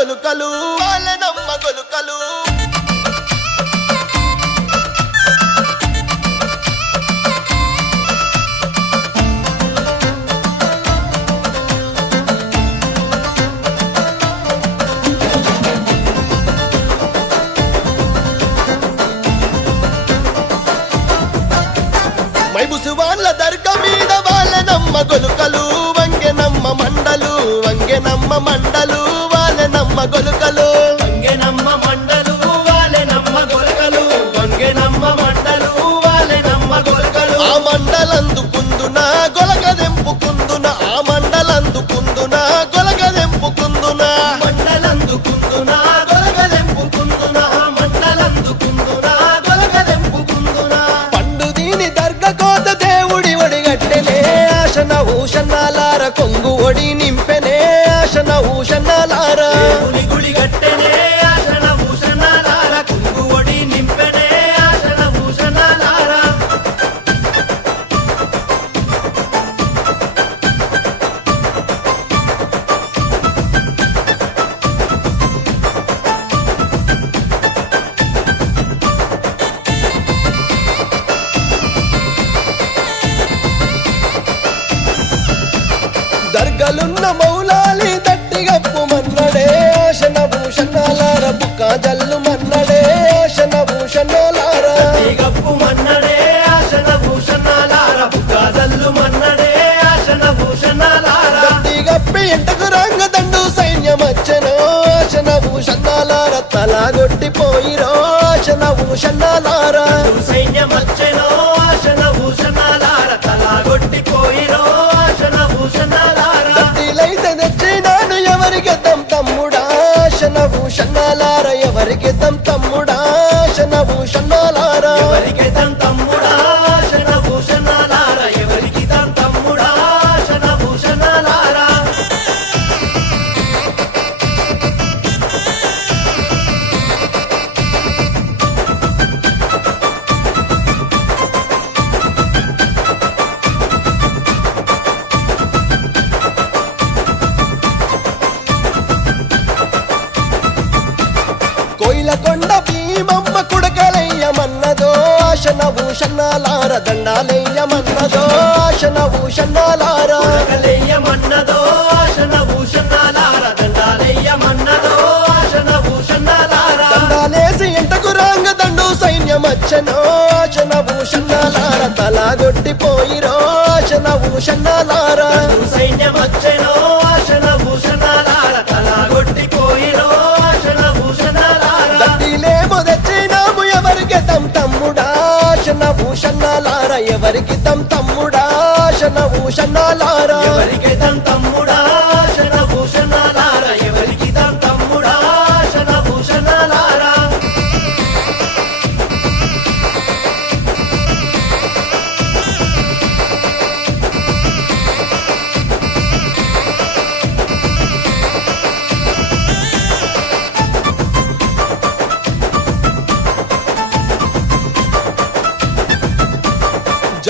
కొలుకలు వాళ్ళ భూషణాలార కొంగు ఒడి దర్గలున్న మౌలాలి దట్టిగప్పు మన్నడే. ఆశన భూషణాలార బుక్క జల్లు మన్నడే. ఆశన భూషణాలార గప్పు మన్నడే ఆశన భూషణాలార బుక్కాజల్లు మన్నడే ఆశన భూషణాలార దట్టిగప్పి ఇంటకు రంగ దండు సైన్యమచ్చను. ఆశన భూషణాలార తలగొట్టిపోయిరో ఆశన భూషణాలార సైన్యమచ్చెనో ఆశన భూషణాలార తలాగొట్టిపోయిరో ఆశన ఆశన భూషణాలార ఎవరికి ఆశన భూషణాలార దండాలయ్యమన్నదో ఆశన భూషణాలార కొలగలెయ్యమన్నదో ఆశన భూషణాలార దండాలెయ్యమన్నదో ఆశన భూషణాలార దండాలేసి ఇంటకు రాంగ దండు సైన్యమచ్చనో ఆశన భూషణాలార తలగొట్టిపోయిరో ఆశన భూషణాలార సైన్యమచ్చెనో షన్నాలారా ఎవరికి దం తమ్ముడా? ఆశన షన్నాలారా ఎవరికి తన్ తమ్ముడా?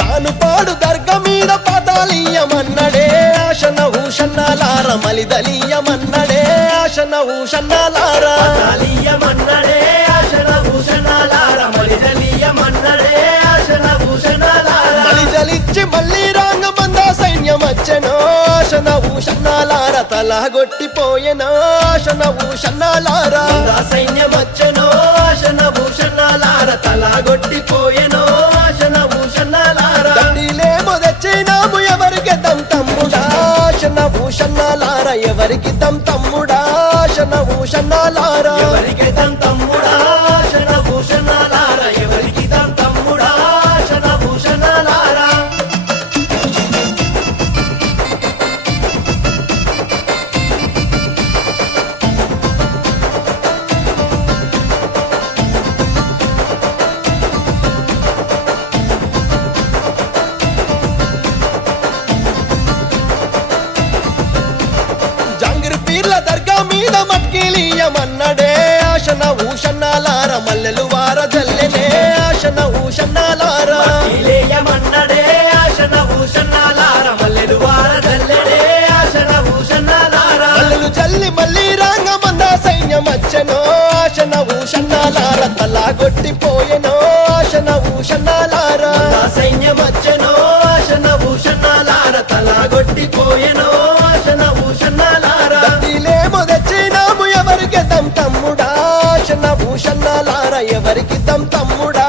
జానుపాడు దర్గ మీద పతాలీయమన్నడే ఆశన ఊషన్నాలార మలిదలీయమన్నడే. ఆశన ఊషన్నాలార తాళీయమన్నడే ఆశన భూషణాలార మలిదలీయమన్నడే. ఆశన భూషణాలార మలిజలిచ్చి మళ్ళీ రాంగమంద ఆశన ఊషన్నాలార తలగొట్టిపోయెనో. ఆశన ఊషన్నాలార నా సైన్యమచ్చనో. ఆశన భూషణాలార తలాగొట్టిపోయెనో. ఆశన ఎవరికి తమ్ తమ్ముడా? ఆశన భూషన్నాలార ఎవరికి మల్లెలు వార జల్లెనే ఆశన ఊషన్నాల శన భూషణాలారా ఎవరికి తమ్ముడా?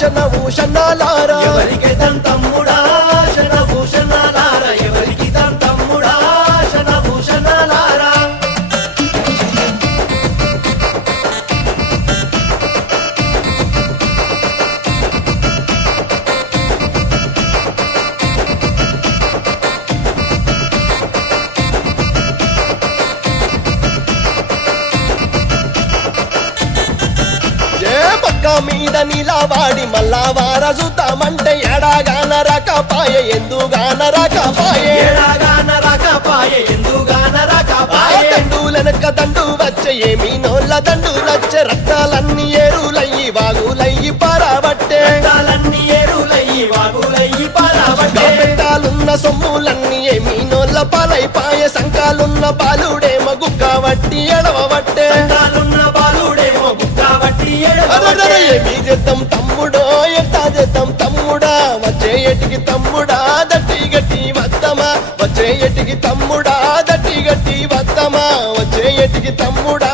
శన భూషణాలారా ఎవరికి తమ్ముడా? పక్క మీద నిలవాడి మళ్ళా వారసుతామంటే ఎడాగాన రకపాయ ఎందుగాన రకపాయ? ఏడాగాన రాకపాయ ఎందుగాన రాకపాయ? దండులనక దండు వచ్చే ఏమి నోళ్ళ దండు వచ్చే రక్తాలన్నీ ఏరులయ్యి వాగులయ్యి పరాబట్టే రక్తాలన్నీ ఏరులయ్యి వాగులయ్యి పారాబట్టే పెట్టాలున్న సొమ్ములన్నీ ఏమి నోళ్ళ పాలైపాయ సంకాలున్న బాలుడేమో గుక్క వట్టి ఎడవబట్టే సంతాలున్న చేద్దాం తమ్ముడో ఎట్టా చేద్దాం తమ్ముడా? వచ్చే ఎటికి తమ్ముడా దట్టి గట్టి వద్దమా? వచ్చే ఎటికి తమ్ముడా దట్టి గట్టి వద్దమా? వచ్చే ఎటికి తమ్ముడా